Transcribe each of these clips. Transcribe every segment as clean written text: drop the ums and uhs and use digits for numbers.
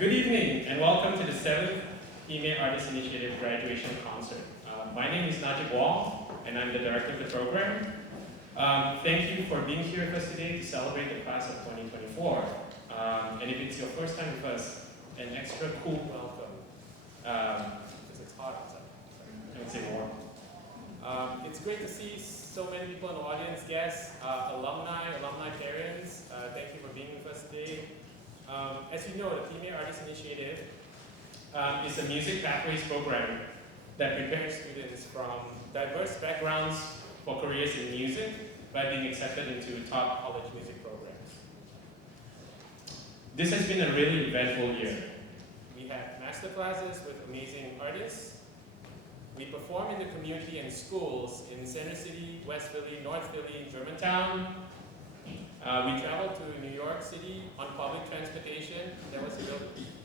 Good evening and welcome to the 7th PMAY Artist Initiative Graduation Concert. My name is Najib Wong and I'm the director of the program. Thank you for being here with us today to celebrate the class of 2024. And if it's your first time with us, an extra cool welcome. Because it's hot outside. I would say warm. It's great to see so many people in the audience, guests, alumni parents. Thank you for being with us today. As you know, the PMAY Artist Initiative is a music pathways program that prepares students from diverse backgrounds for careers in music by being accepted into top college music programs. This has been a really eventful year. We had master classes with amazing artists. We perform in the community and schools in Center City, West Philly, North Philly, Germantown. We traveled to New York City on public transportation. That was a real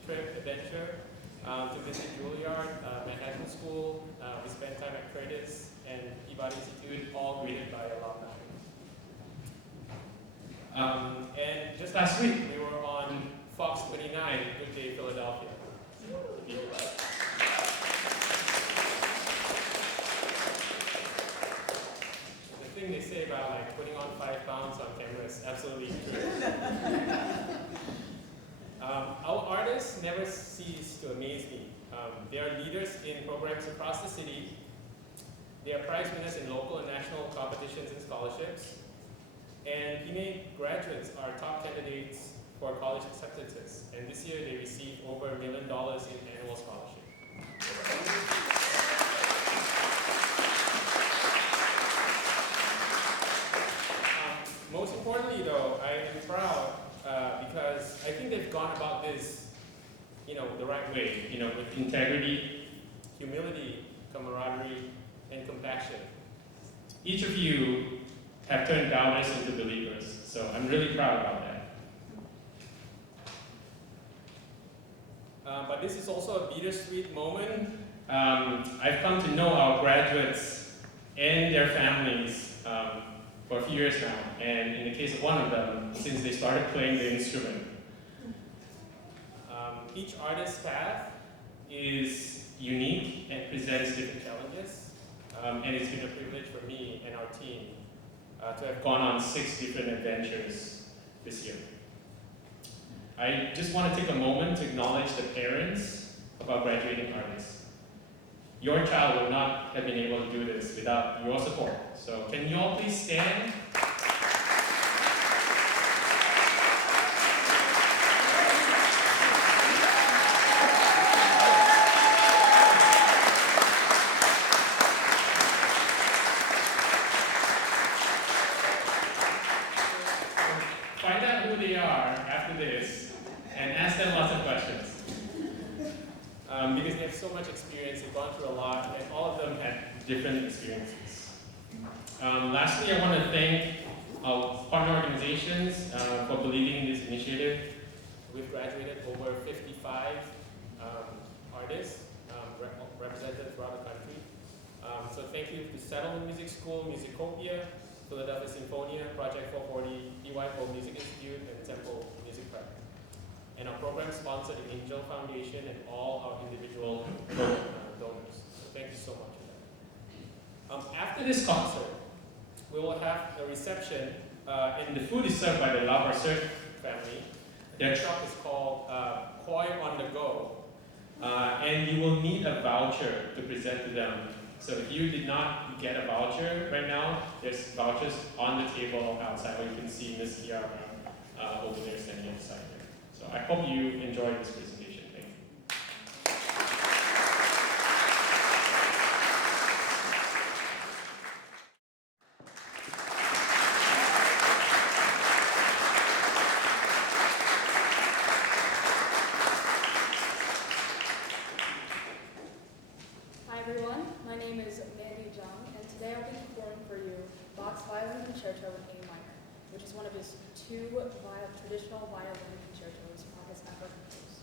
trip adventure to visit Juilliard, Manhattan School. We spent time at Curtis and Peabody Institute, all greeted by alumni. And just last week, we were on Fox 29, Good Day Philadelphia. The thing they say about like putting on 5 pounds on camera is absolutely true. Our artists never cease to amaze me. They are leaders in programs across the city. They are prize winners in local and national competitions and scholarships. And PMAY graduates are top candidates for college acceptances. And this year they received over $1 million in annual scholarship. Most importantly though, I am proud because I think they've gone about this, the right way, with integrity, humility, camaraderie, and compassion. Each of you have turned doubters into believers, so I'm really proud about that. But this is also a bittersweet moment. I've come to know our graduates and their families for a few years now, and in the case of one of them, since they started playing the instrument. Each artist's path is unique and presents different challenges, and it's been a privilege for me and our team to have gone on 6 different adventures this year. I just want to take a moment to acknowledge the parents of our graduating artists. Your child would not have been able to do this without your support. So can you all please stand? Find out who they are after this and ask them lots of questions. Because they have so much experience, they've gone through a lot, and all of them had different experiences. Lastly, I want to thank our partner organizations for believing in this initiative. We've graduated over 55 artists represented throughout the country. So thank you to Settlement Music School, Musicopia, Philadelphia Sinfonia, Project 440, EYFO Music Institute, and Temple Music Prep. And our program sponsored the Angel Foundation and all our individual donors. So thank you so much for that. After this concert, we will have a reception, and the food is served by the Lauprasert family. Their shop is called Kwanyun on the Go, and you will need a voucher to present to them. So if you did not get a voucher right now, there's vouchers on the table outside where you can see Ms. Kiara over there standing outside there. So I hope you enjoyed this presentation. Thank you. Hi everyone, my name is Mandy, Jiang, and today I'll be performing for you Bach's Violin Concerto in A minor, which is one of his 2 traditional violin concertos Bach has ever composed.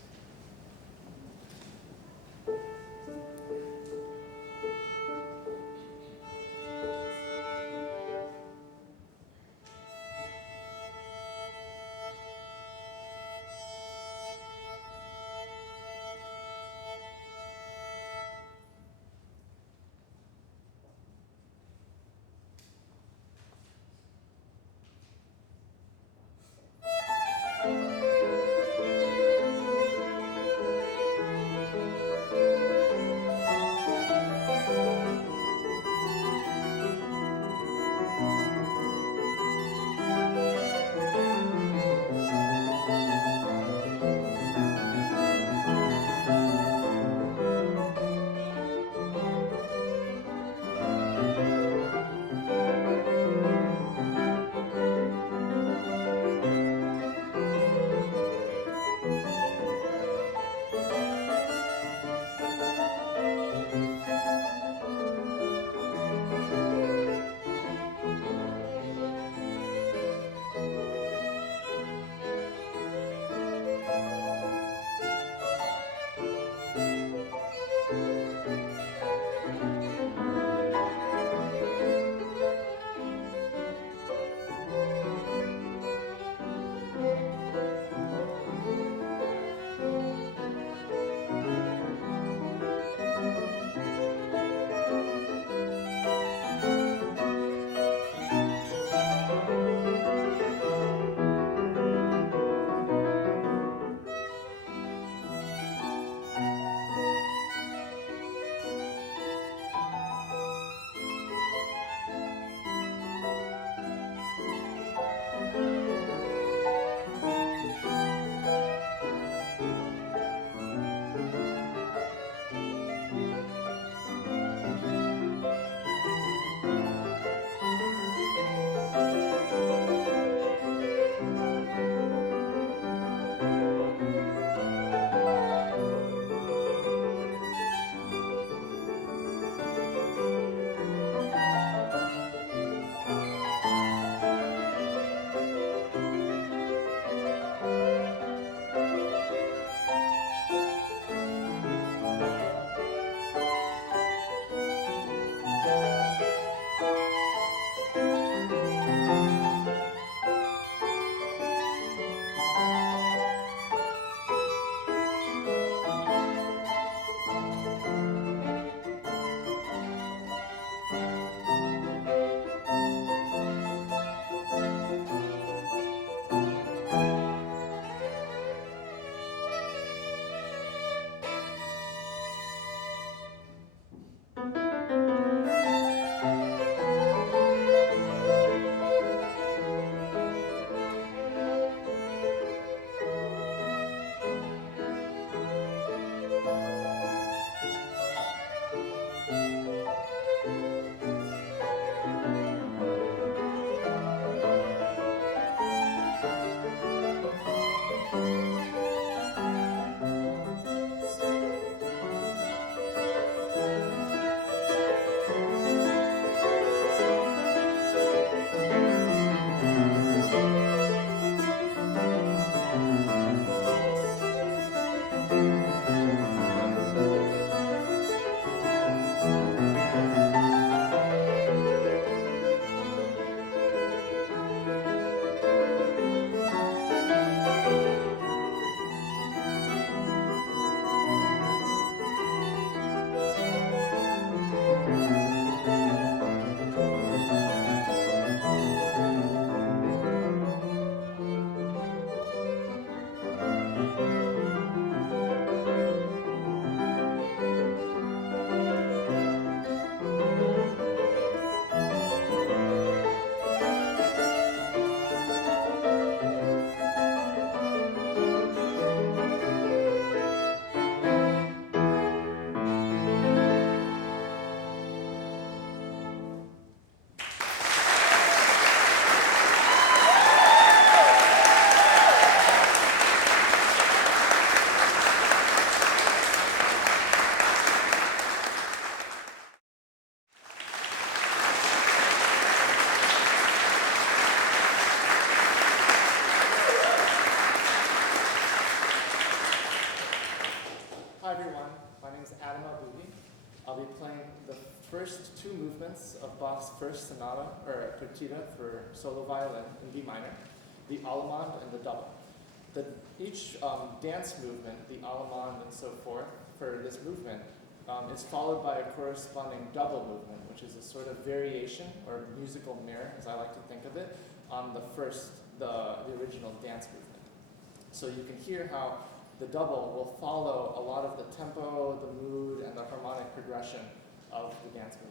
Boogie. I'll be playing the first two movements of Bach's first sonata, or partita for solo violin in B minor, the Allemande and the Double. Each dance movement, the Allemande and so forth, for this movement is followed by a corresponding double movement, which is a sort of variation or musical mirror, as I like to think of it, on the original dance movement. So you can hear how the double will follow a lot of the tempo, the mood, and the harmonic progression of the dance movement.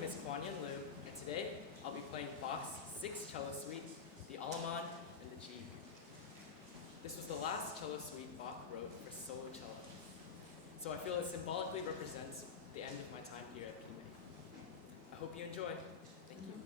name is Kwanyun, and today I'll be playing Bach's 6th cello suite, the Allemande and the Gigue. This was the last cello suite Bach wrote for solo cello, so I feel it symbolically represents the end of my time here at PMAY. I hope you enjoy. Thank you.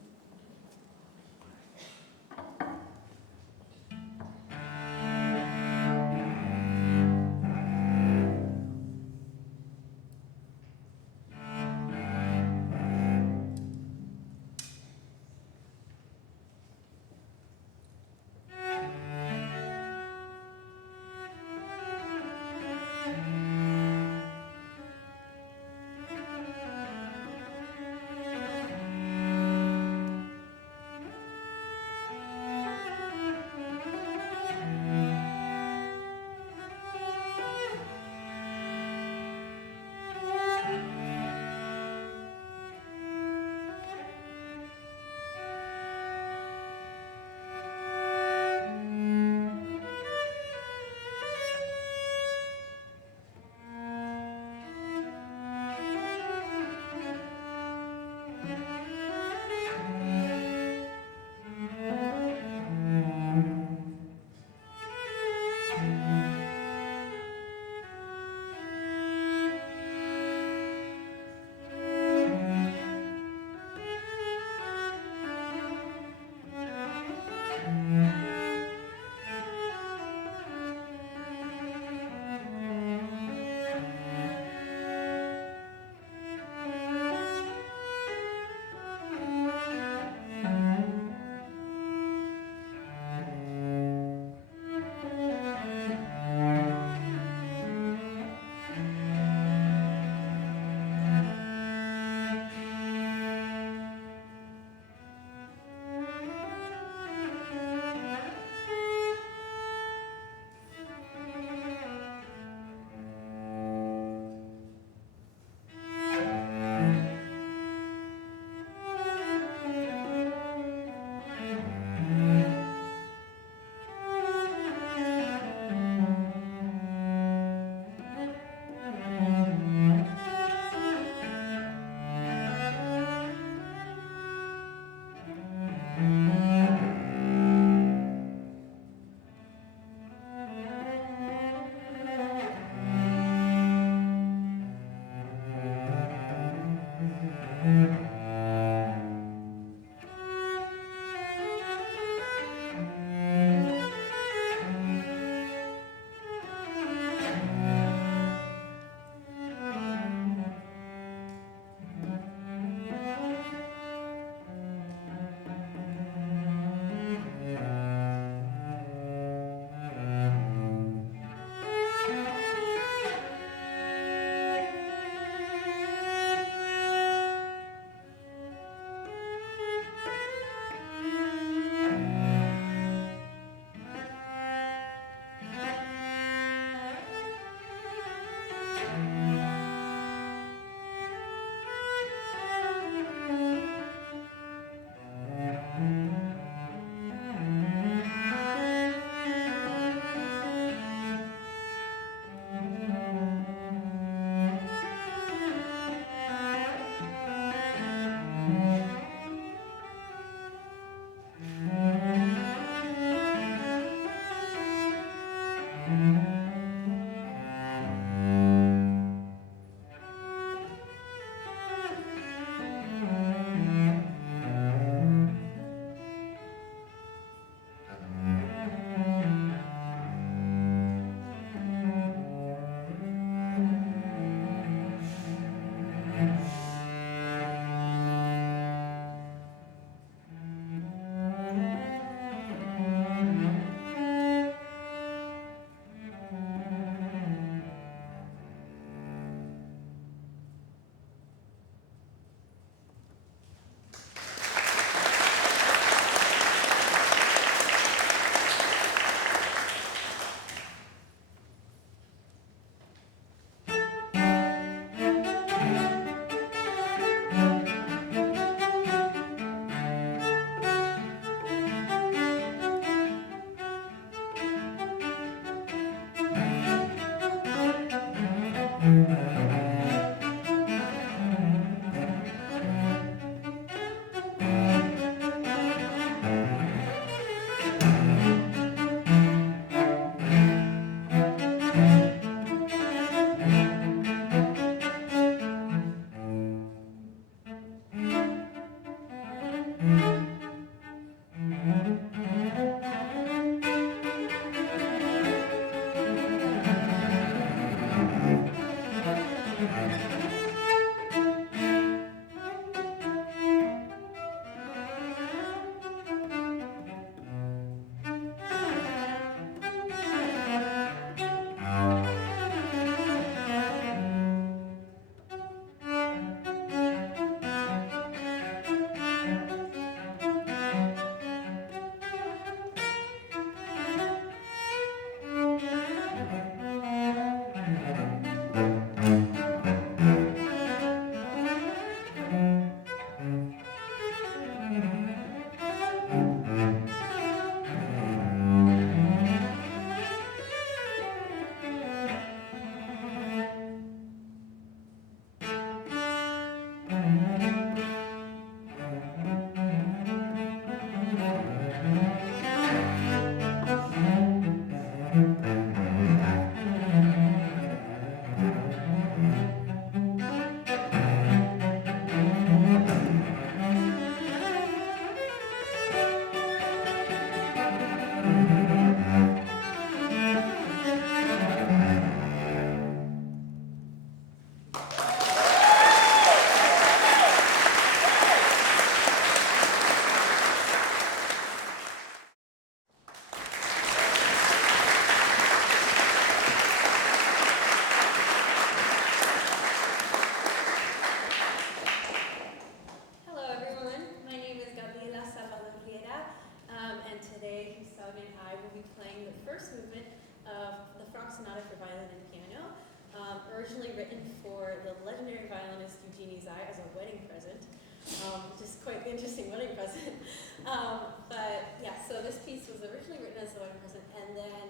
But yeah, so this piece was originally written as a wedding present, and then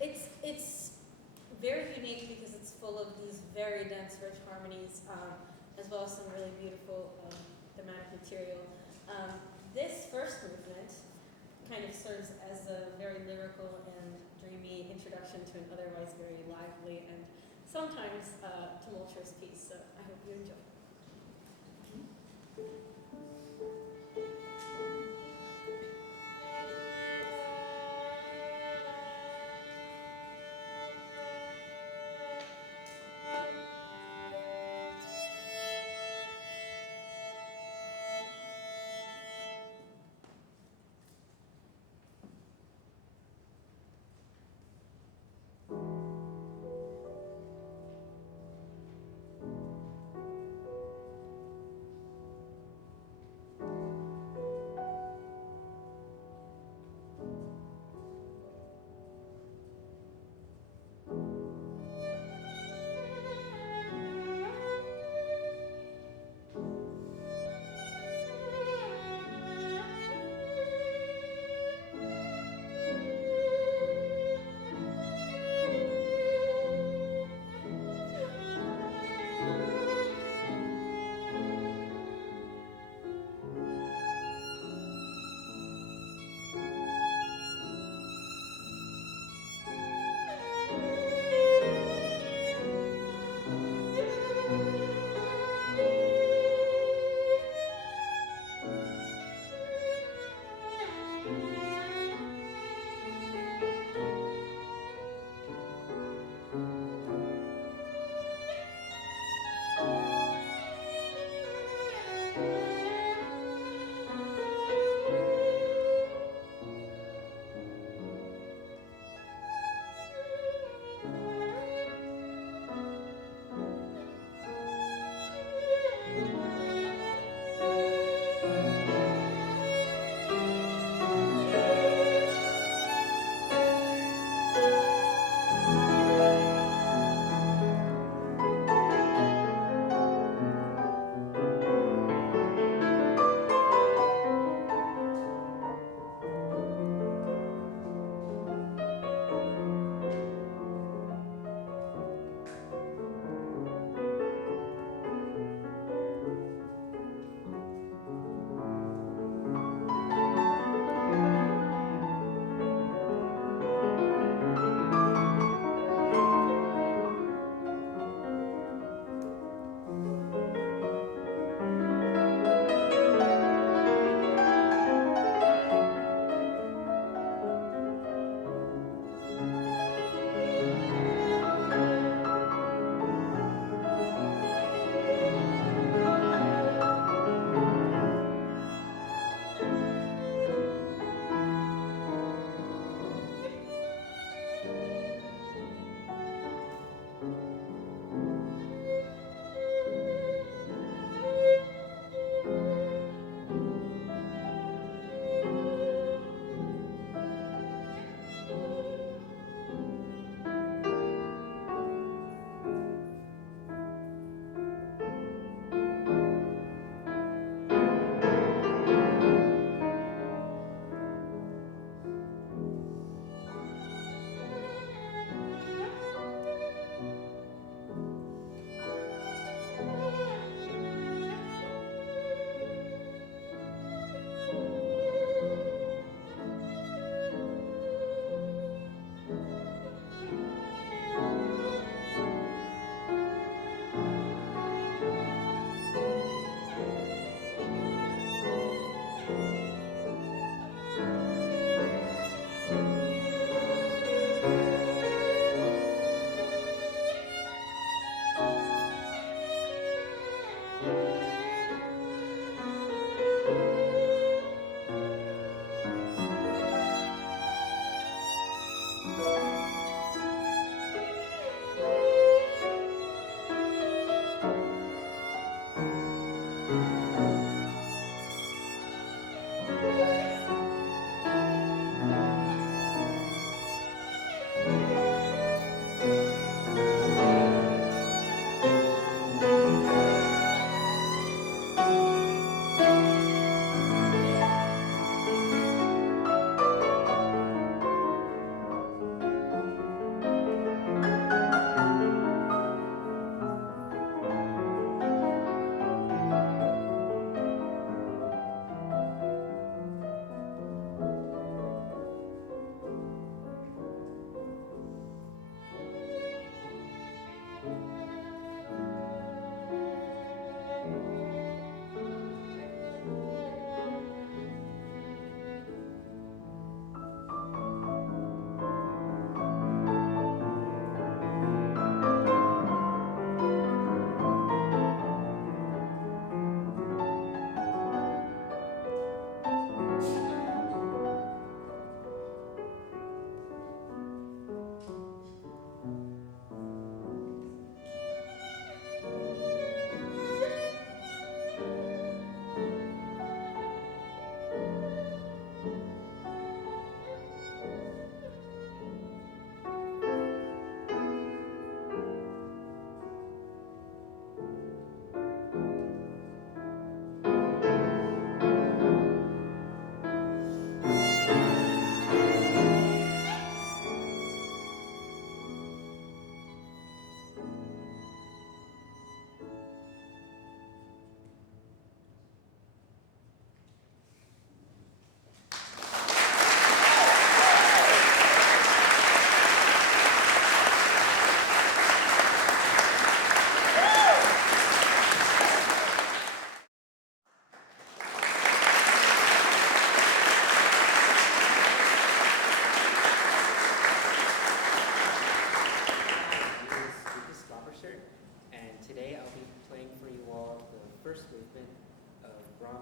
it's very unique because it's full of these very dense, rich harmonies, as well as some really beautiful thematic material. This first movement kind of serves as a very lyrical and dreamy introduction to an otherwise very lively and sometimes tumultuous piece. So I hope you enjoy.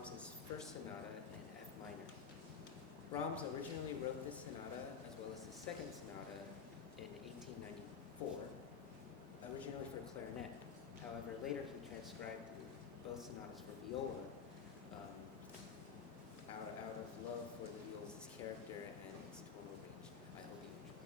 Brahms' first sonata in F minor. Brahms originally wrote this sonata as well as his second sonata in 1894, originally for clarinet. However, later he transcribed both sonatas for viola out of love for the viola's character and its tonal range. I hope you enjoy.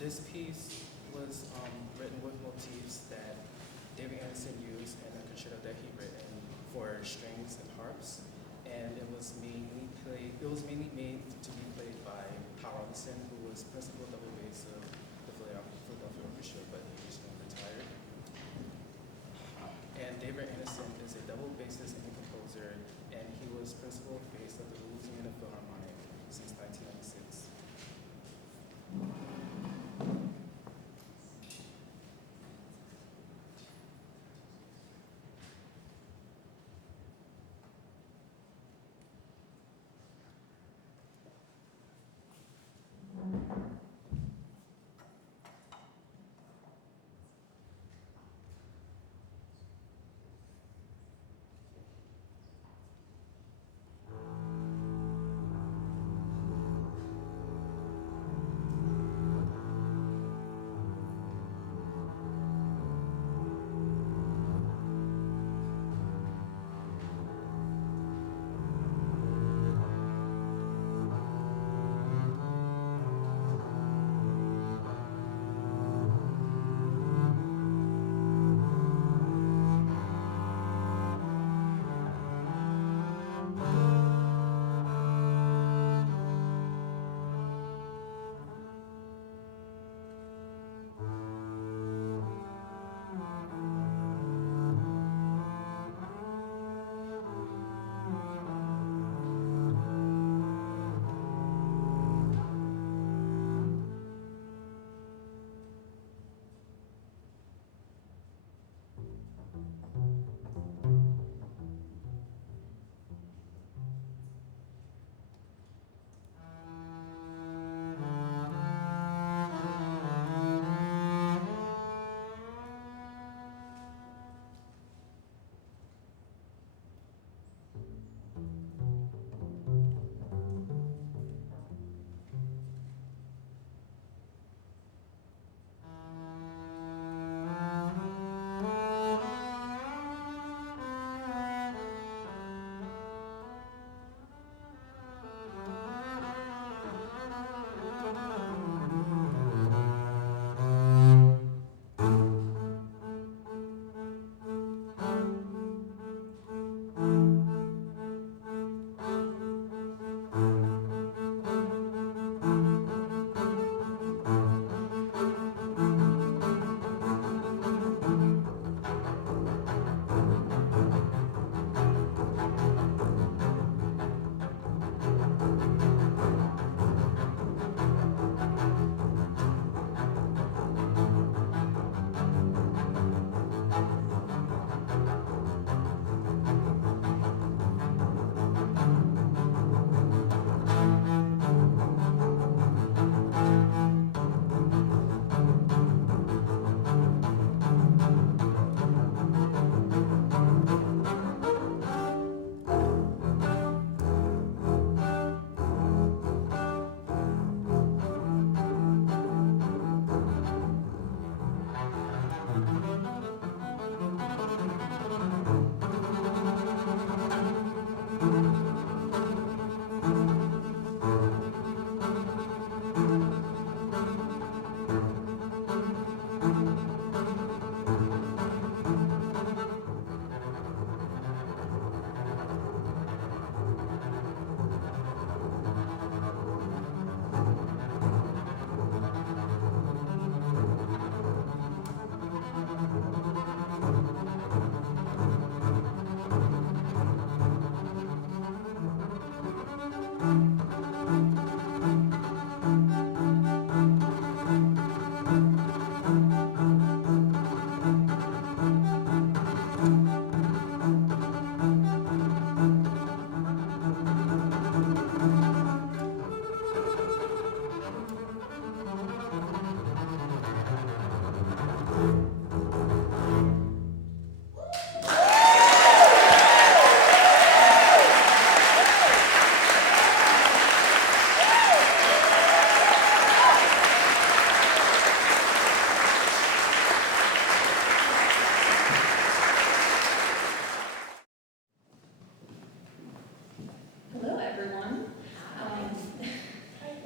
This piece was written with motifs that David Anderson used in a concerto that he written for strings and harps, and it was mainly made to be played by Howard Robinson, who was principal double bass of the Philadelphia Orchestra, but he recently retired. And David Anderson is a double bassist and composer, and he was principal bass of the Louisiana Philharmonic since 1996.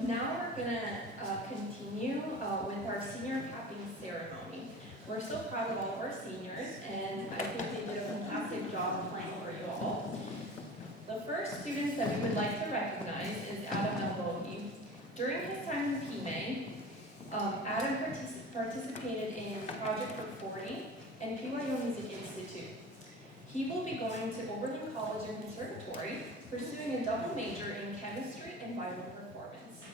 Now we're going to continue with our wrapping ceremony. We're so proud of all of our seniors, and I think they did a fantastic job of playing for you all. The first student that we would like to recognize is Aram Elbohy. During his time in PMAY, Aram participated in Project for 40 and PYO Music Institute. He will be going to Oberlin College and Conservatory, pursuing a double major in chemistry and violin performance.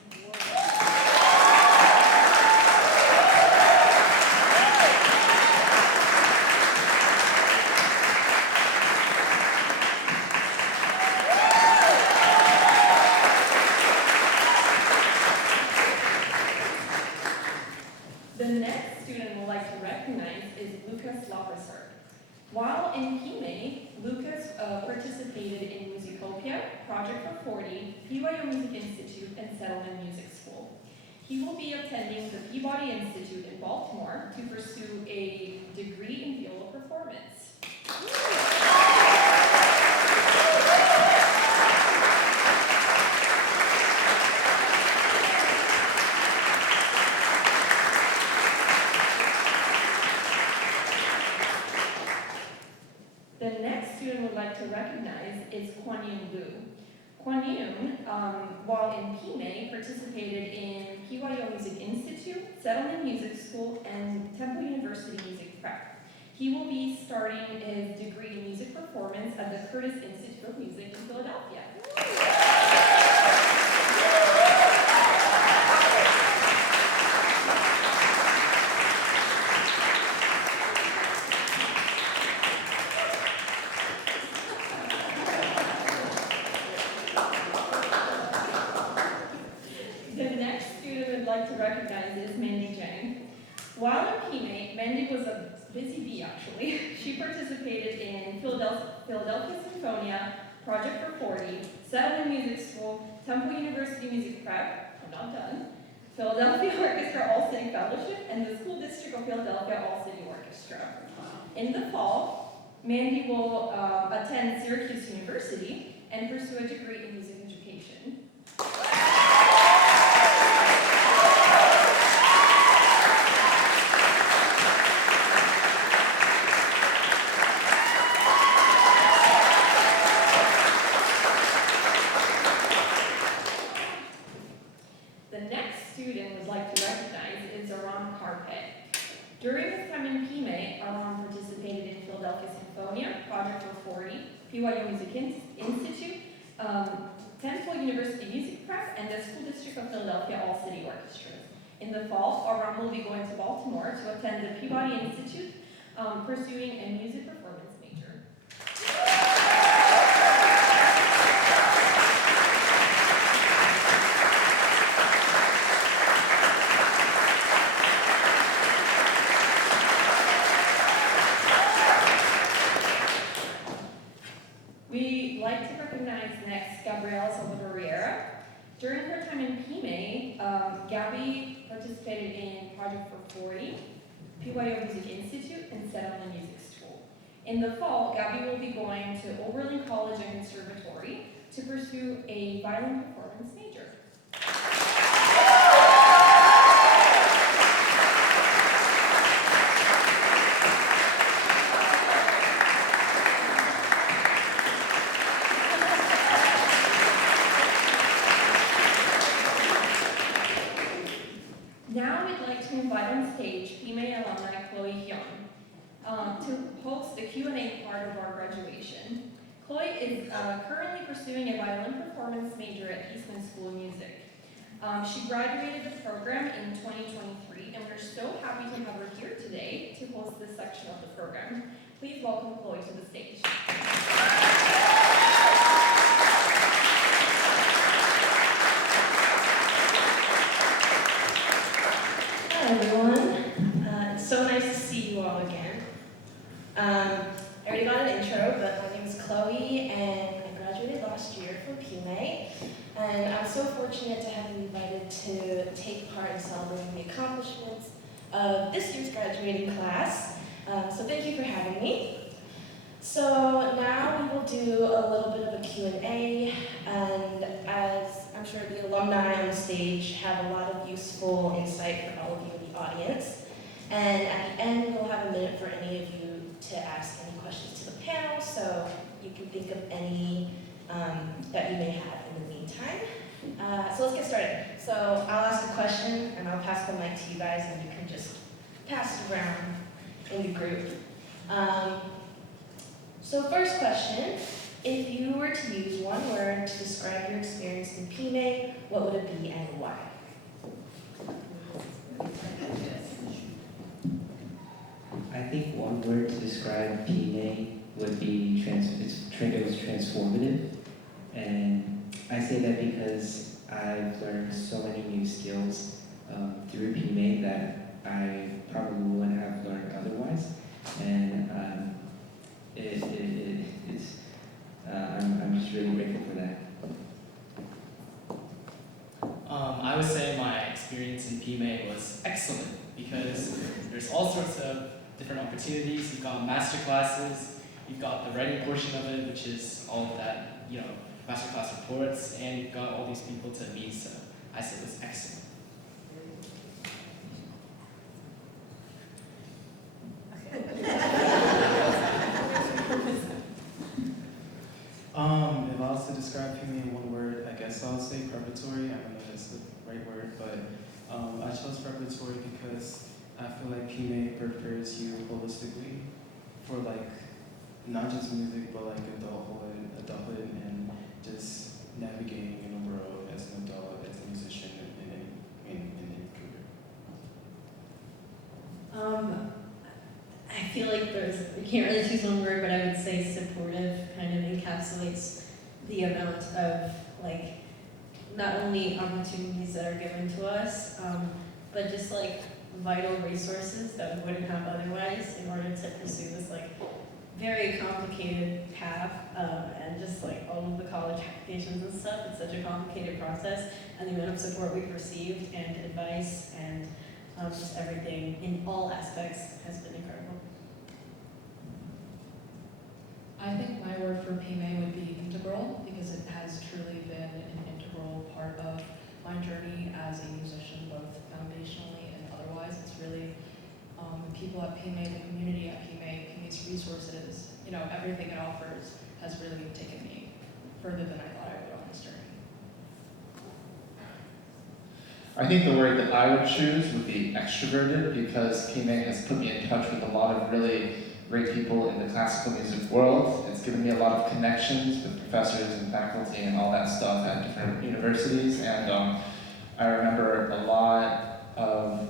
The next student we'd like to recognize is Lauprasert. While in PMAY, Lucas participated in Musicopia, Project for 40, PYO Music Institute, and Settlement Music School. He will be attending the Peabody Institute in Baltimore to pursue a degree in viola performance. The next student we'd like to recognize is Kwanyun. Kwanyun, while in PMAY, participated in PYO Music Institute, Settlement Music School, and Temple University Music Prep. He will be starting his degree in music performance at the Curtis Institute of Music in Philadelphia. While in PMAY, Mandy was a busy bee actually. She participated in Philadelphia Sinfonia, Project for 40, Settlement Music School, Temple University Music Prep, I'm not done, Philadelphia Orchestra All-City Fellowship, and the School District of Philadelphia All-City Orchestra. In the fall, Mandy will attend Syracuse University and pursue a degree in music education. During his time in PMAY, Aram participated in Philadelphia Sinfonia, Project for 40, PYO Music Institute, Temple University Music Prep, and the School District of Philadelphia All-City Orchestras. In the fall, Aram will be going to Baltimore to attend the Peabody Institute, pursuing a music performance major. We'd like to recognize next Gabriela Salvador-Riera. During her time in PMAY, Gabby participated in Project for 40, PYO Music Institute, and Settlement Music School. In the fall, Gabby will be going to Oberlin College and Conservatory to pursue a violin performance major. Now we'd like to invite on stage PMAY alumni Jiang to host the Q&A part of our graduation. Chloe is currently pursuing a violin performance major at Eastman School of Music. She graduated the program in 2023, and we're so happy to have her here today to host this section of the program. Please welcome Chloe to the stage. Hi everyone, it's so nice to see you all again. I already got an intro, but my name is Chloe and I graduated last year from PMAY, and I'm so fortunate to have been invited to take part in celebrating the accomplishments of this year's graduating class, so thank you for having me. So now we will do a little bit of a Q&A, and as I'm sure the alumni on the stage have a lot of useful insight for all of you in the audience. And at the end, we'll have a minute for any of you to ask any questions to the panel, so you can think of any that you may have in the meantime. So let's get started. So I'll ask a question, and I'll pass the mic to you guys, and you can just pass it around in the group. So first question, if you were to use one word to describe your experience in PMAY, what would it be and why? I think one word to describe PMAY would be it was transformative. And I say that because I've learned so many new skills through PMAY that I probably wouldn't have learned otherwise. And I'm just really grateful for that. I would say my experience in PMAY was excellent because there's all sorts of different opportunities. You've got master classes, you've got the writing portion of it, which is all of that, master class reports, and you've got all these people to meet, so I say it was excellent. If I was to describe PMAY in one word, I guess I would say preparatory. I don't know if that's the right word, but I chose preparatory because I feel like PMAY prepares you holistically for not just music, but adulthood, and just navigating in the world as an adult, as a musician, in career. I feel like we can't really choose one word, but I would say supportive kind of encapsulates the amount of not only opportunities that are given to us, but just vital resources that we wouldn't have otherwise in order to pursue this very complicated path, and just all of the college applications and stuff. It's such a complicated process, and the amount of support we've received and advice and just everything in all aspects has been incredible. I think my word for PMAY would be integral, because it has truly been an integral part of my journey as a musician, both foundationally and otherwise. It's really the people at PMAY, the community at PMAY's resources, everything it offers has really taken me further than I thought I would on this journey. I think the word that I would choose would be extroverted, because PMAY has put me in touch with a lot of really great people in the classical music world. It's given me a lot of connections with professors and faculty and all that stuff at different universities. And I remember a lot of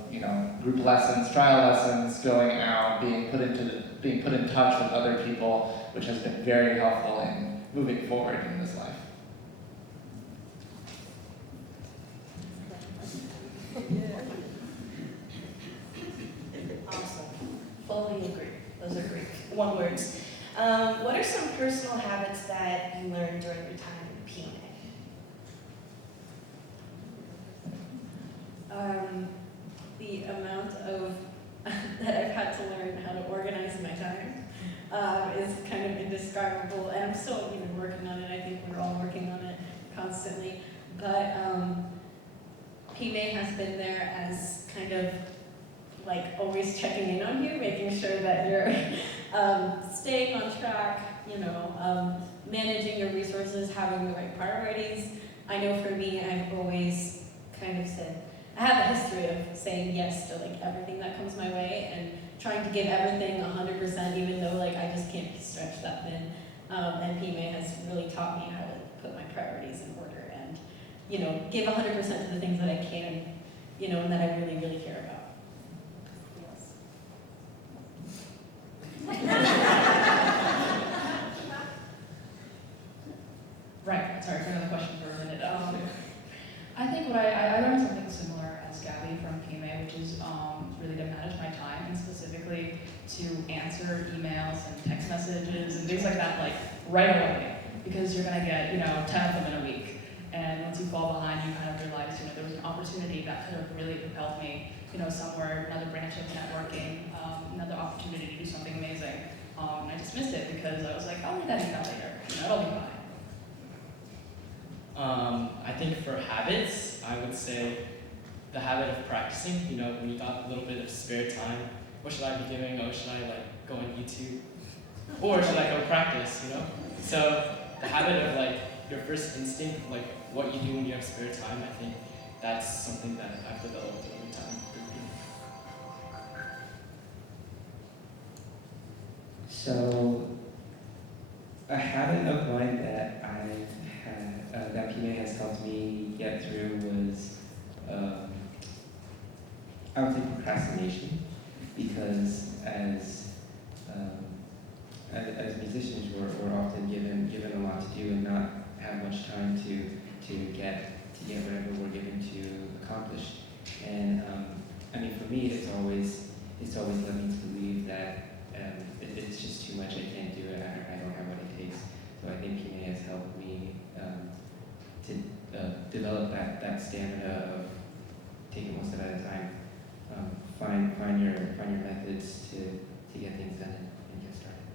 group lessons, trial lessons, going out, being put in touch with other people, which has been very helpful in moving forward in this life. Awesome. Fully agree. Those are great. One words. What are some personal habits that you learned during your time in PMAY? The amount of that I've had to learn how to organize my time is kind of indescribable, and I'm still working on it. I think we're all working on it constantly, but PMAY has been there as kind of always checking in on you, making sure that you're staying on track, managing your resources, having the right priorities. I know for me, I've always kind of said, I have a history of saying yes to everything that comes my way and trying to give everything 100%, even though I just can't be stretched that thin. And PMAY has really taught me how to put my priorities in order and, give 100% to the things that I can, and that I really, really care about. Right, sorry for another question for a minute. I think what I learned something similar as Gabby from PMAY, which is really to manage my time, and specifically to answer emails and text messages and things like that right away, because you're gonna get 10 of them in a week, and once you fall behind, you kind of realize there was an opportunity that could have really propelled me somewhere, another branch of networking, another opportunity to do something amazing. And I dismissed it because I was I'll read that email later, it'll be fine. I think for habits, I would say the habit of practicing. You know, when you got a little bit of spare time, what should I be doing? Oh, should I like go on YouTube? Or should I go practice, you know? So the habit of like your first instinct, like what you do when you have spare time, I think that's something that I've developed over time. So, a habit of mine that I had, that PMAY has helped me get through was, I would say procrastination, because as musicians, we're often given a lot to do and not have much time to get whatever we're given to accomplish. And I mean, for me, it's always led me to believe that it's just too much. I can't do it. I don't have what it takes. So I think PMAY has helped me to develop that stamina of taking one step at a time. Find your methods to get things done and get started.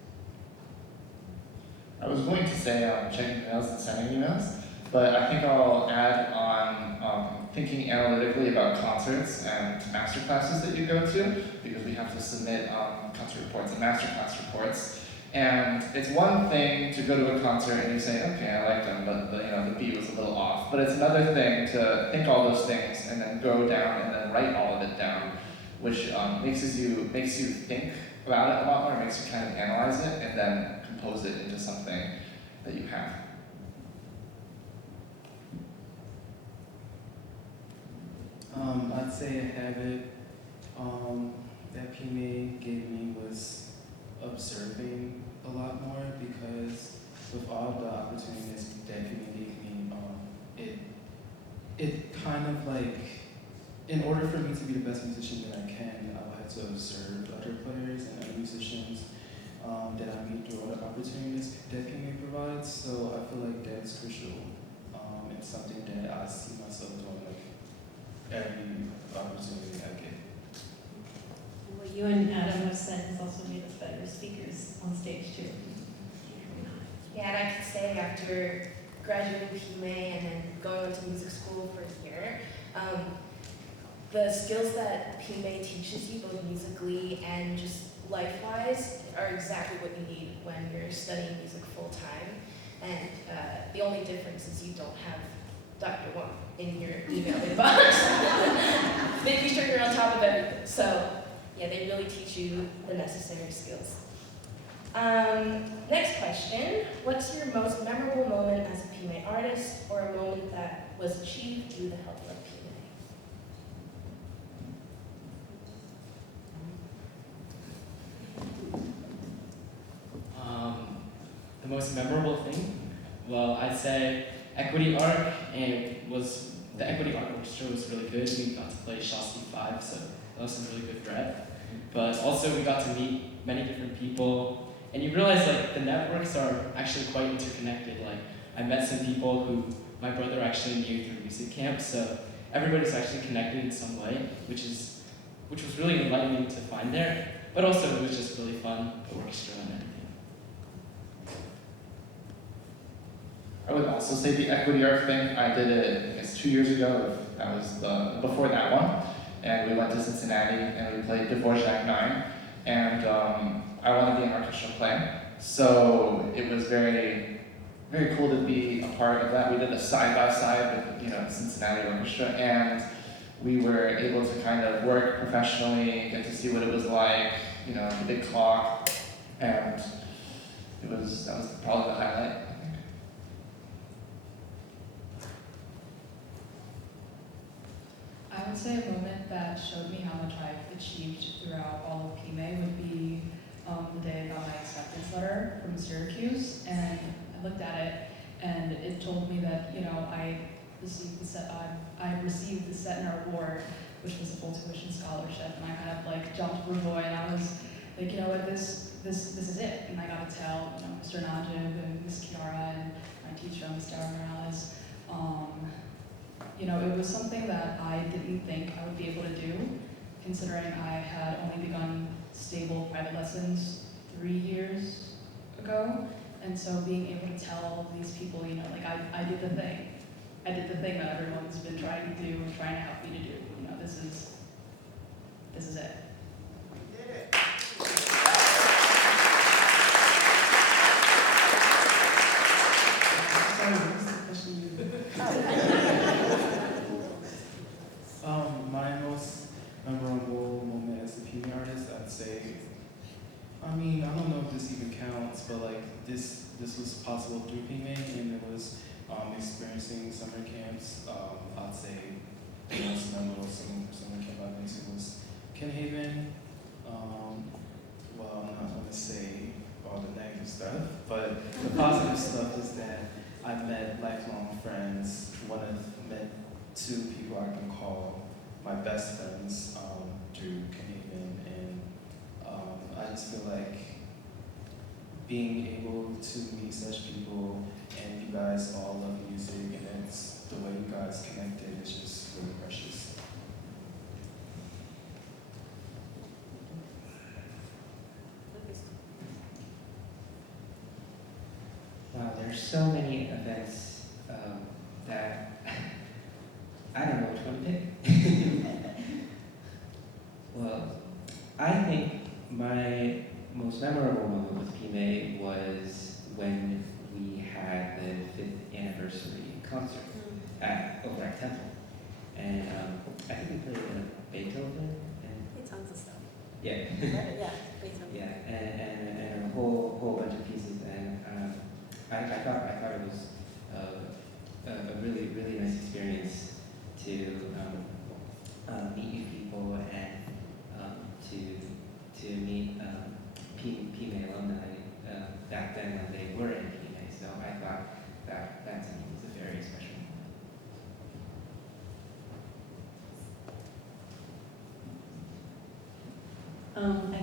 I was going to say checking emails and sending emails, but I think I'll add on thinking analytically about concerts and master classes that you go to, because we have to submit concert reports and master class reports. And it's one thing to go to a concert and you say, okay, I like them, but the beat was a little off. But it's another thing to think all those things and then go down and then write all of it down, which makes you think about it a lot more, makes you kind of analyze it and then compose it into something that you have. I'd say a habit that PMAY gave me was observing a lot more, because with all the opportunities that PMAY gave me, it kind of like, in order for me to be the best musician that I can, I will have to observe other players and other musicians that I meet through other opportunities that PMAY provides. So I feel like that is crucial. It's something that I see myself doing like every opportunity I get. What you and Adam have said has also made us better speakers on stage too. Yeah, and I could say after graduating PMAY and then going on to music school for a year, the skills that PMAY teaches you, both musically and just life-wise, are exactly what you need when you're studying music full-time. And the only difference is you don't have Dr. Wong in your email inbox, making sure you're on top of everything. So, yeah, they really teach you the necessary skills. Next question. What's your most memorable moment as a PMAY artist, or a moment that was achieved through the help of PMAY? The most memorable thing? Well, I'd say Equity Arc, and the Equity Arc Orchestra was really good. We got to play Shasty 5, so that was some really good breadth. But also we got to meet many different people, and you realize like the networks are actually quite interconnected. Like I met some people who my brother actually knew through music camp, so everybody's actually connected in some way, which was really enlightening to find there. But also it was just really fun, the orchestra and everything. I would also say the Equity Arc thing. I did it, I guess, 2 years ago. That was before that one. And we went to Cincinnati and we played Dvorak 9. And I wanted to be an orchestra player. So it was very, very cool to be a part of that. We did a side-by-side with Cincinnati Orchestra. And we were able to kind of work professionally, get to see what it was like, the big clock. And that was probably the highlight. I would say a moment that showed me how much I've achieved throughout all of PMAY would be the day I got my acceptance letter from Syracuse, and I looked at it, and it told me that I received the Setner Award, which was a full tuition scholarship, and I kind of like jumped for joy, and I was like, you know what, this is it, and I got to tell Mr. Najib and Ms. Kiara and my teacher, Ms. Dara Morales. It was something that I didn't think I would be able to do, considering I had only begun stable private lessons 3 years ago. And so being able to tell all of these people, I did the thing. I did the thing that everyone's been trying to do and trying to help me to do. this is it. My most memorable moment as a PMAY artist, I'd say, I mean, I don't know if this even counts, but like this was possible through PMAY, and it was experiencing summer camps. I'd say the most memorable summer camp I've been to was Haven. Well, I'm not going to say all the negative stuff, but the positive stuff is that I've met lifelong friends. I've met two people I can call my best friends through Haven, and I just feel like being able to meet such people, and you guys all love music, and it's the way you guys connected is just really precious. Wow, there's so many events that I don't know which one to pick. Well, I think my most memorable moment with PMAY was when we had the 5th anniversary concert over at Temple. And I think we played Beethoven. Played tons of stuff. Yeah. Yeah, Beethoven. Yeah, and a whole bunch of pieces. And I thought it was a really, really nice experience to meet new people and to meet PMAY alumni back then when they were in PMAY. So I thought that to me was a very special moment. I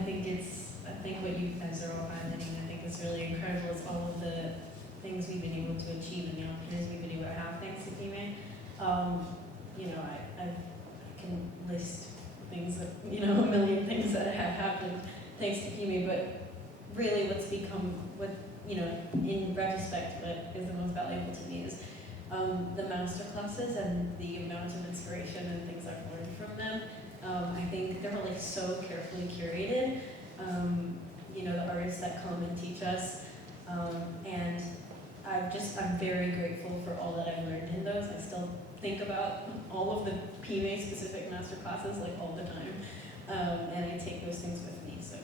think what you guys are all highlighting, I think is really incredible is all of the things we've been able to achieve and the opportunities we've been able to have thanks to PMAY. You know, I can list things that, you know, a million things that have happened thanks to PMAY, but really what's become, you know, in retrospect, what is the most valuable to me is the master classes and the amount of inspiration and things I've learned from them. I think they're like so carefully curated. You know, the artists that come and teach us, and I'm very grateful for all that I've learned in those. I still think about all of the PMAY specific master classes like all the time, and I take those things with me. So,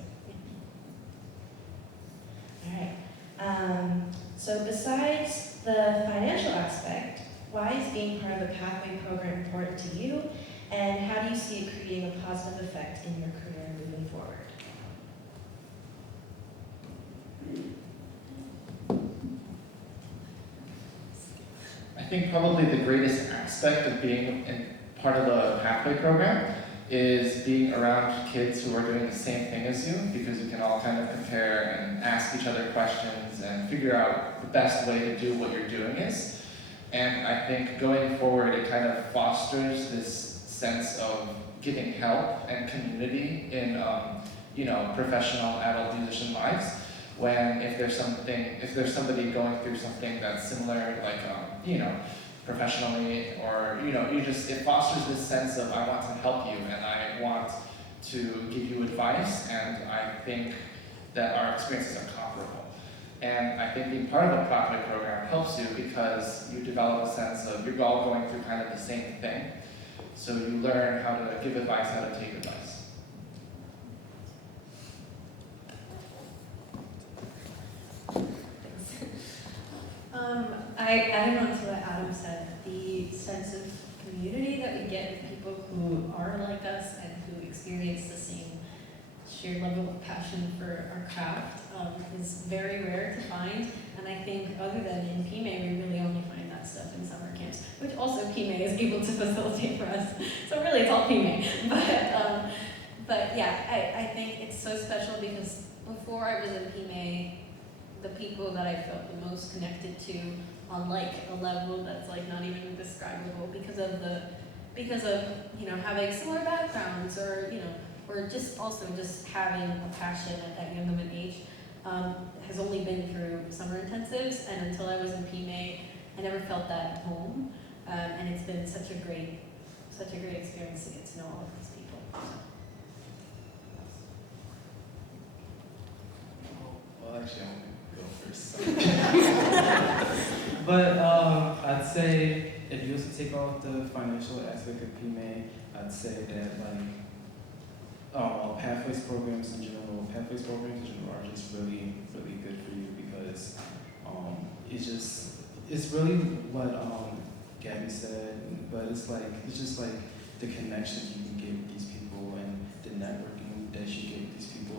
yeah. All right. So besides the financial aspect, why is being part of the Pathway program important to you, and how do you see it creating a positive effect in your career moving forward? I think probably the greatest aspect of being part of the Pathway program is being around kids who are doing the same thing as you, because you can all kind of compare and ask each other questions and figure out the best way to do what you're doing is. And I think going forward, it kind of fosters this sense of getting help and community in you know, professional adult musician lives. When if there's somebody going through something that's similar, like you know, professionally, or you know, it fosters this sense of I want to help you and I want to give you advice, and I think that our experiences are comparable. And I think being part of a Pathway program helps you because you develop a sense of you're all going through kind of the same thing. So you learn how to give advice, how to take advice. I adding on to what Adam said, the sense of community that we get with people who are like us and who experience the same shared level of passion for our craft is very rare to find. And I think other than in PMAY, we really only find that stuff in summer camps, which also PMAY is able to facilitate for us. So really it's all PMAY. But yeah, I think it's so special because before I was in PMAY, the people that I felt the most connected to on like a level that's like not even describable because of you know, having similar backgrounds, or you know, or just also just having a passion at that young of an age has only been through summer intensives, and until I was in PMAY I never felt that at home, and it's been such a great such a great experience to get to know all of these people. Well, actually, I'm gonna go first. But I'd say if you was to take off the financial aspect of PMAY, I'd say that pathways programs in general are just really, really good for you because it's really what Gabby said, but it's just like the connections you can get with these people and the networking that you get with these people.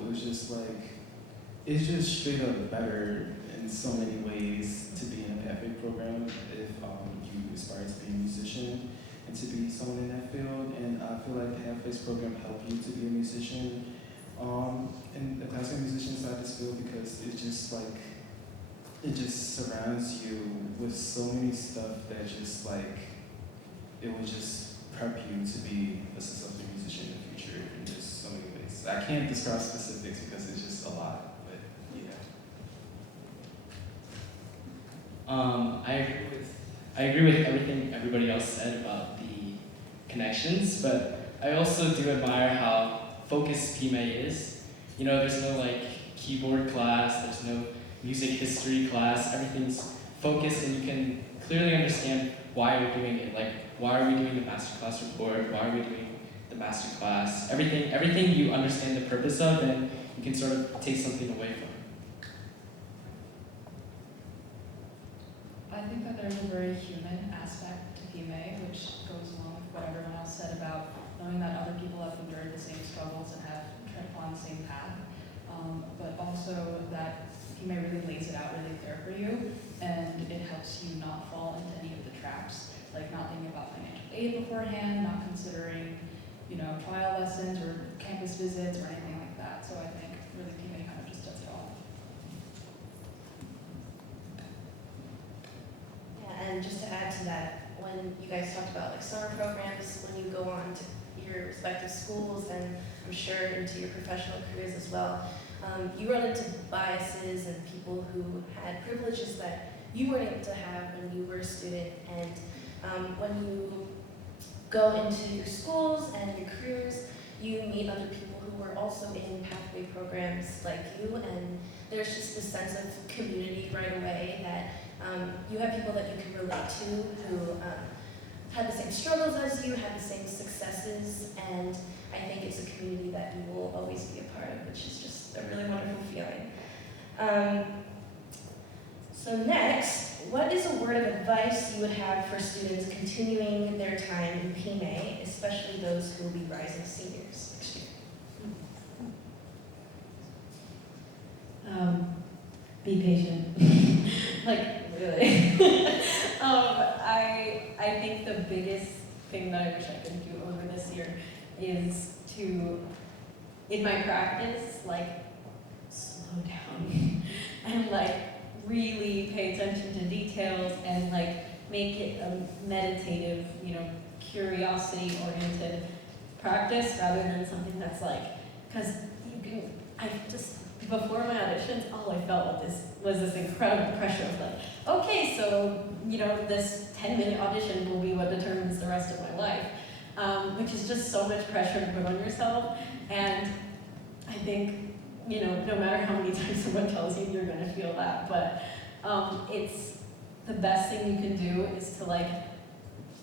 It's just straight up better in so many ways to be in a pathway program if you aspire to be a musician and to be someone in that field. And I feel like pathways program help you to be a musician and the classical musician side of this field because it just surrounds you with so many stuff that it will just prep you to be a successful musician in the future in just so many ways. I can't describe specifics because it's just a lot, but yeah. I agree with everything everybody else said about the connections, but I also do admire how focused PMAY is. You know, there's no keyboard class, there's no music history class, everything's focused and you can clearly understand why we're doing it. Like, why are we doing the masterclass report? Why are we doing the masterclass? Everything you understand the purpose of and you can sort of take something away from. I think that there's a very human aspect to PMAY, which goes along with what everyone else said about knowing that other people have endured the same struggles and have tread upon the same path, but also that PMAY really lays it out really clear for you, and it helps you not fall into any of the traps, like not thinking about financial aid beforehand, not considering, trial lessons or campus visits or anything like that. So I think really PMAY kind of just does it all. Yeah, and just to add to that, when you guys talked about summer programs, when you go on to your respective schools and I'm sure into your professional careers as well, you run into biases and people who had privileges that you weren't able to have when you were a student. And when you go into your schools and your careers, you meet other people who were also in pathway programs like you, and there's just this sense of community right away that you have people that you can relate to who had the same struggles as you, had the same successes, and I think it's a community that you will always be a part of, which is just a really wonderful feeling. So next, what is a word of advice you would have for students continuing their time in PMAY, especially those who will be rising seniors next year? Be patient. Really. I think the biggest thing that I wish I could do over this year is to, in my practice, slow down and really pay attention to details and make it a meditative, curiosity-oriented practice rather than something that's because before my auditions, all I felt was this incredible pressure of okay, so, this 10-minute audition will be what determines the rest of my life, which is just so much pressure to put on yourself. And I think, no matter how many times someone tells you, you're going to feel that. But it's the best thing you can do is to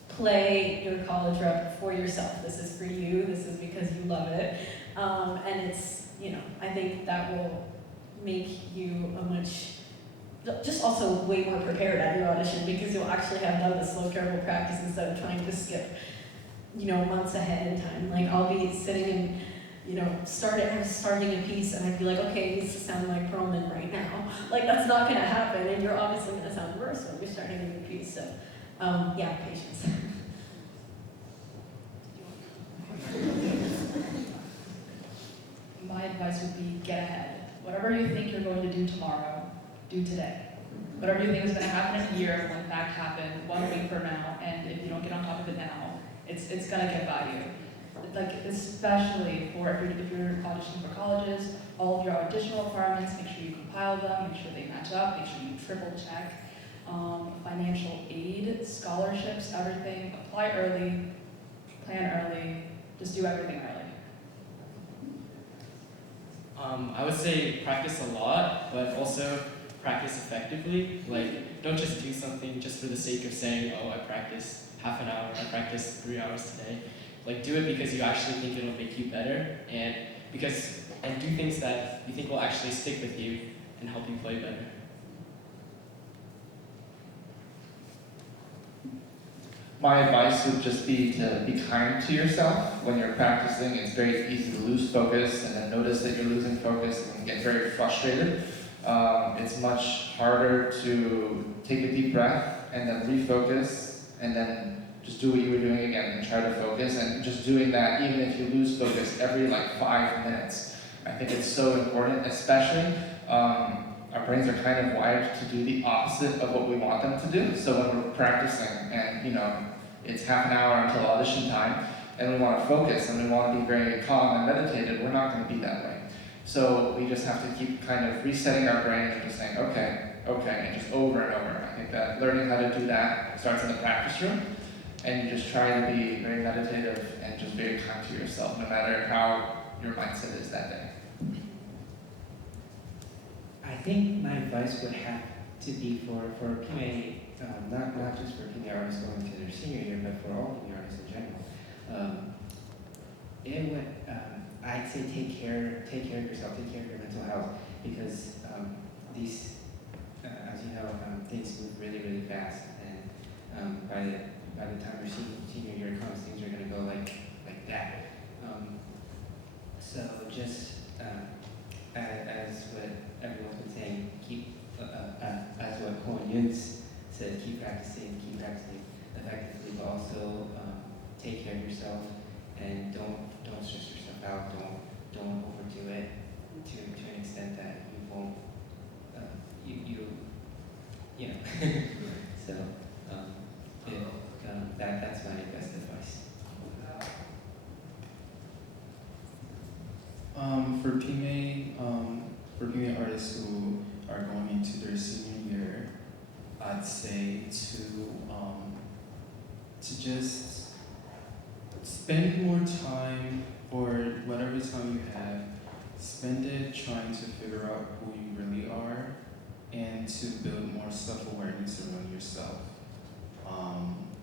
play your college rep for yourself. This is for you. This is because you love it. And it's, I think that will make you just also way more prepared at your audition because you'll actually have done the slow, careful practice instead of trying to skip, months ahead in time. I'll be sitting and, starting a piece and I'd be okay, it needs to sound like Perlman right now. That's not gonna happen, and you're obviously gonna sound worse when you're starting a new piece, so, yeah, patience. My advice would be get ahead. Whatever you think you're going to do tomorrow, do today. Whatever you think is going to happen in a year will in fact happen 1 week from now, and if you don't get on top of it now, it's going to get by you. Especially for if you're auditioning for colleges, all of your auditional requirements, make sure you compile them, make sure they match up, make sure you triple check. Financial aid, scholarships, everything, apply early, plan just do everything early? I would say practice a lot, but also practice effectively. Like, don't just do something just for the sake of saying, oh, I practiced half an hour, I practiced 3 hours today. Like, do it because you actually think it'll make you better, and do things that you think will actually stick with you and help you play better. My advice would just be to be kind to yourself. When you're practicing, it's very easy to lose focus and then notice that you're losing focus and get very frustrated. It's much harder to take a deep breath and then refocus and then just do what you were doing again and try to focus. And just doing that, even if you lose focus every like 5 minutes, I think it's so important, especially our brains are kind of wired to do the opposite of what we want them to do. So when we're practicing and it's half an hour until audition time and we want to focus and we want to be very calm and meditated, we're not going to be that way. So we just have to keep kind of resetting our brain and just saying, okay, and just over and over. I think that learning how to do that starts in the practice room, and you just try to be very meditative and just very kind to yourself, no matter how your mindset is that day. I think my advice would have to be for PMAY, not just for PMAY artists going to their senior year, but for all PMAY artists in general. I'd say take care of yourself, take care of your mental health, because these, as you know, things move really, really fast, and by the time your senior year comes, things are going to go like that. So just as what everyone's been saying, as what Kwanyun said, keep practicing effectively, but also take care of yourself and don't stress yourself out. Don't overdo it to an extent that you won't you know. So that's my best advice. For PMAY artists who are going into their senior year, I'd say to just spend more time, or whatever time you have, spend it trying to figure out who you really are and to build more self-awareness around yourself.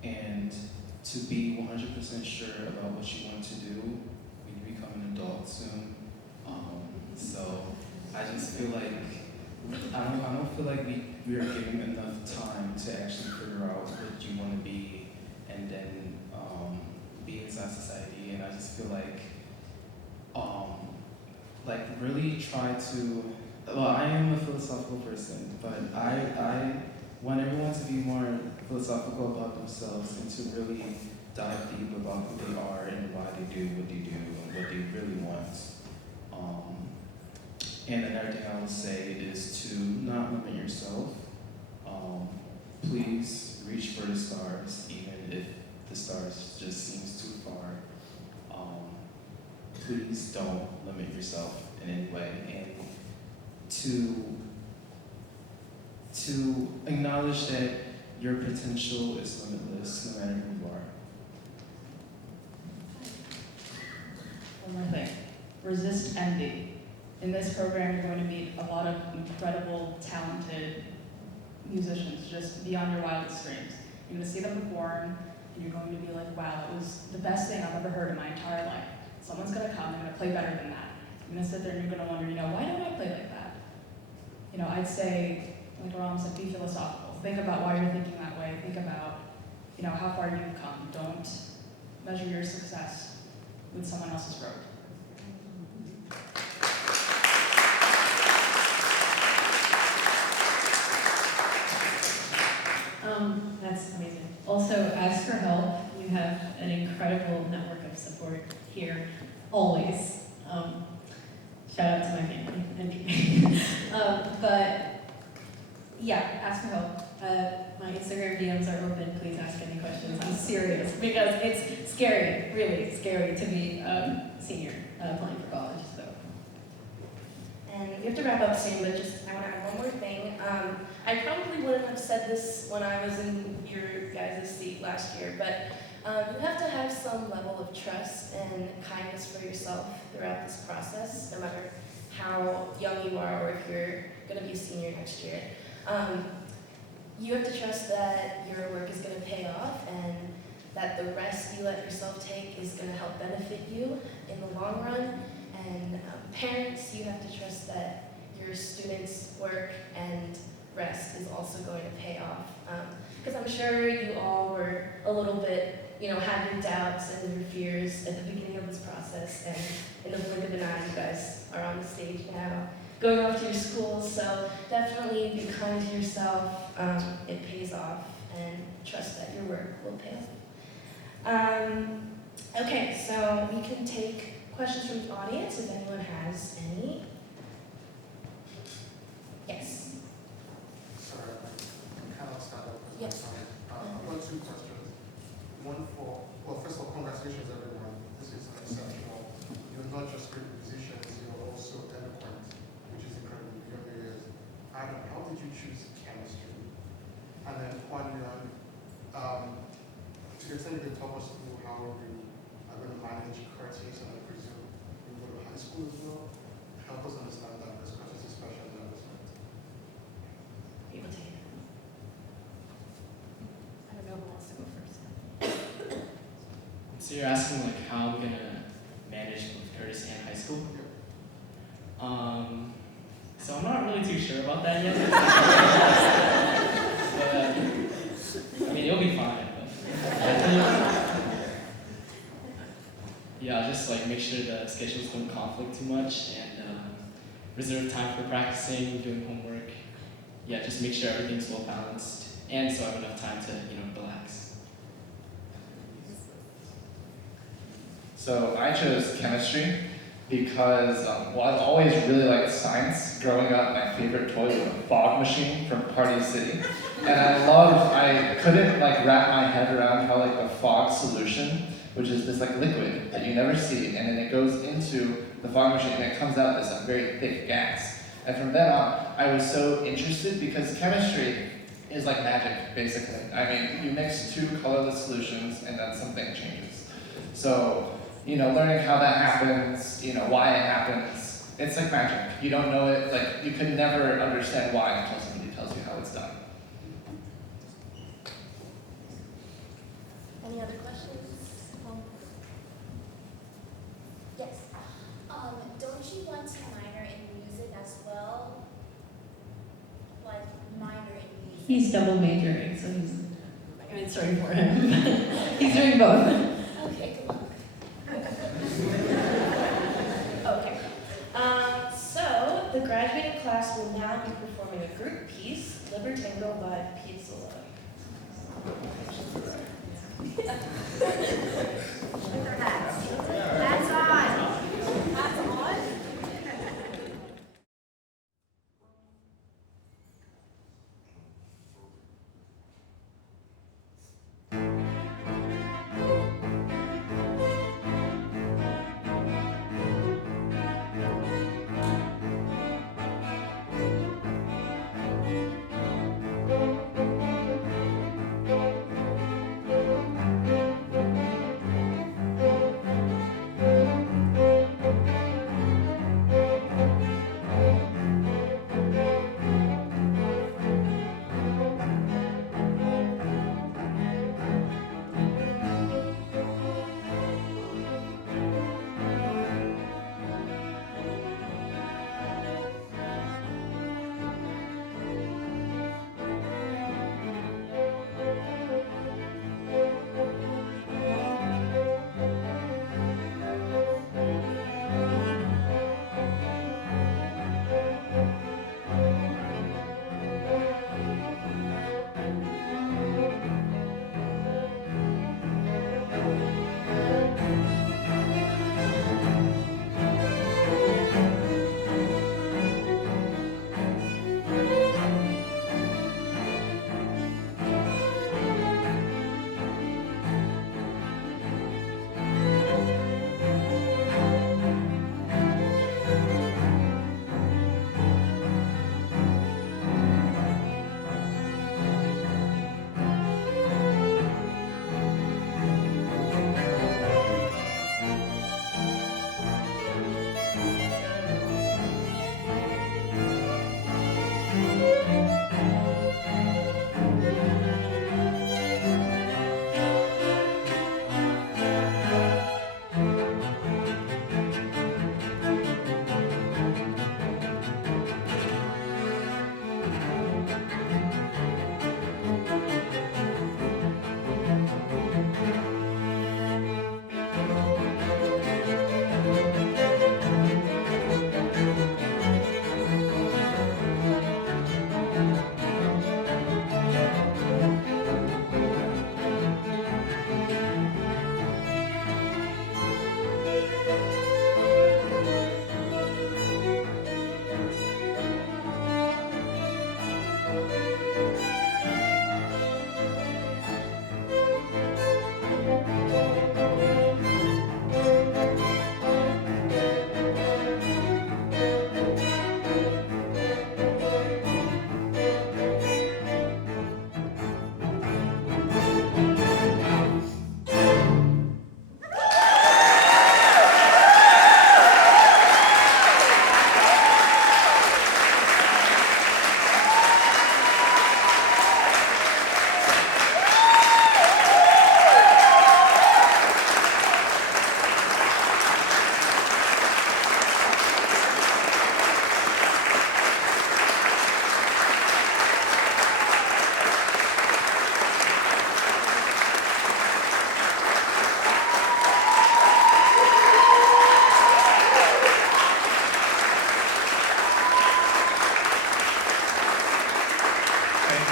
And to be 100% sure about what you want to do when you become an adult soon. So I just feel like I don't feel like we are giving enough time to actually figure out what you want to be and then be inside society. And I just feel like really try to. Well, I am a philosophical person, but I want everyone to be more philosophical about themselves and to really dive deep about who they are and why they do what they do and what they really want. And another thing I would say is to not limit yourself. Please reach for the stars, even if the stars just seems too far. Please don't limit yourself in any way, and to acknowledge that your potential is limitless, no matter who you are. One more thing, resist envy. In this program, you're going to meet a lot of incredible, talented musicians just beyond your wildest dreams. You're going to see them perform, and you're going to be like, wow, that was the best thing I've ever heard in my entire life. Someone's going to come, they're going to play better than that. You're going to sit there and you're going to wonder, why don't I play like that? I'd say, like Aram said, be philosophical. Think about why you're thinking that way. Think about, how far you've come. Don't measure your success with someone else's road. That's amazing. Also, ask for help. You have an incredible network of support here, always. Shout out to my family and but yeah, ask for help. My Instagram DMs are open. Please ask any questions. I'm serious because it's scary, really scary to be a senior applying for college. So. And we have to wrap up soon, but I want to add one more thing. I probably wouldn't have said this when I was in your guys' seat last year, but You have to have some level of trust and kindness for yourself throughout this process, no matter how young you are or if you're going to be a senior next year. You have to trust that your work is going to pay off and that the rest you let yourself take is going to help benefit you in the long run. And parents, you have to trust that your students' work and rest is also going to pay off. Because I'm sure you all were a little bit, had your doubts and your fears at the beginning of this process, and in the blink of an eye, you guys are on the stage now, going off to your schools, so definitely be kind to yourself. It pays off, and trust that your work will pay off. Okay, so we can take questions from the audience if anyone has any. Yes? Sorry, I cannot stand up. Yes. I've got two questions. One first of all, congratulations everyone. This is exceptional. You're not just great musicians, you're also eloquent, which is incredible beyond your years. Adam, how did you choose chemistry? And then Kwanyun, to the extent you can talk us through how you are going to manage Curtis, and I presume you go to high school as well. Help us understand that, because Curtis is special in that respect. People take it. I don't know who wants to go first. So you're asking like how I'm gonna manage with Curtis and high school? So I'm not really too sure about that yet. But, I mean, it'll be fine. But yeah, I'll just like make sure the schedules don't conflict too much and reserve time for practicing, doing homework. Yeah, just make sure everything's well balanced, and so I have enough time to relax. So I chose chemistry because, I've always really liked science. Growing up, my favorite toy was a fog machine from Party City. And I couldn't wrap my head around how the fog solution, which is this liquid that you never see, and then it goes into the fog machine and it comes out this very thick gas. And from then on, I was so interested because chemistry is like magic, basically. I mean, you mix two colorless solutions and then something changes. So, learning how that happens, why it happens, it's like magic. You don't know it, you could never understand why until somebody tells you how it's done. Any other questions? Yes. Don't you want to minor in music as well? Like minor in music? He's double majoring, so sorry for him. He's doing both. Okay, good luck. Okay. So the graduating class will now be performing a group piece, Libertango by Piazzolla. That's on. That's on.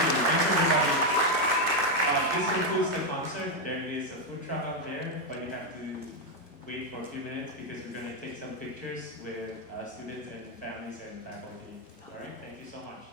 Thanks, everybody. This concludes the concert. There is a food truck out there, but you have to wait for a few minutes because we're going to take some pictures with students and families and faculty. All right, thank you so much.